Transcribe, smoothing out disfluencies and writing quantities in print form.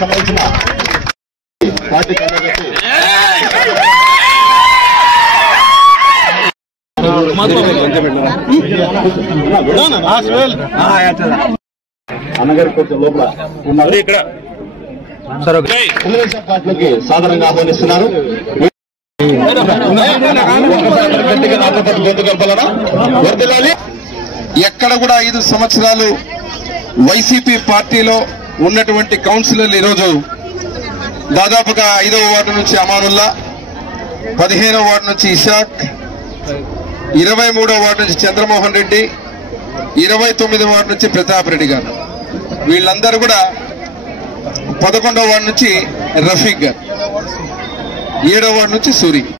సంబంధించిన పార్టీ కార్యదర్శి అన్నగారి కొంచెం లోపల ఉన్నారు. ఇక్కడ తెలుగుదేశం పార్టీలోకి సాధారణంగా ఆహ్వానిస్తున్నారు. ఎక్కడ కూడా 5 సంవత్సరాలు వైసీపీ పార్టీలో ఉన్నటువంటి కౌన్సిలర్లు ఈరోజు దాదాపుగా 5వ వార్డు నుంచి అమానుల్లా, 15వ వార్డు నుంచి ఇషాక్, 23వ వార్డు నుంచి చంద్రమోహన్ రెడ్డి, 29వ వార్డు నుంచి ప్రతాప్ రెడ్డి గారు, వీళ్ళందరూ కూడా 11వ వార్డు నుంచి రఫీక్ గారు, 7వ వార్డు నుంచి సూరి.